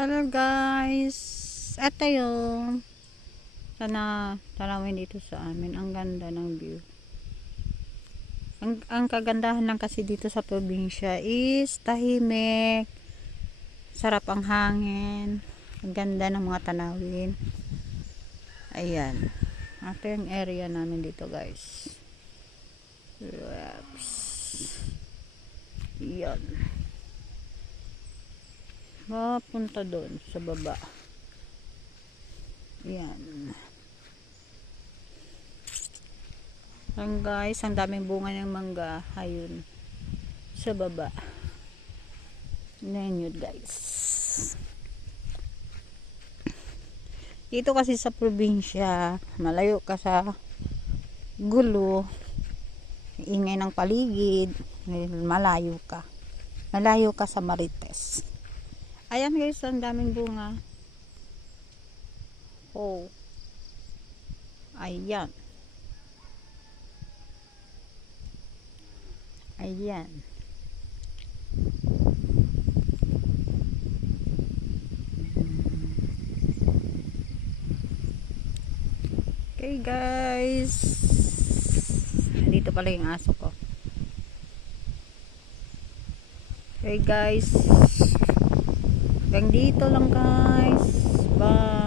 Hello guys, ito yung sana tanawin dito sa amin. Ang ganda ng view. Ang kagandahan lang kasi dito sa probinsya is tahimik, sarap ang hangin, ang ganda ng mga tanawin. Ayan, ito yung area namin dito guys. Yan, mapunta doon sa baba. Yan. Ang guys, ang daming bunga ng mangga. Ayun. Sa baba. Tingnan nyo guys. Dito kasi sa probinsya, malayo ka sa gulo, ingay ng paligid, malayo ka. Malayo ka sa Marites. Ayan guys, ang daming bunga. Oh. Ayan. Ayan. Okay guys. Dito pala yung aso ko. Okay guys. Hanggang dito lang guys. Bye.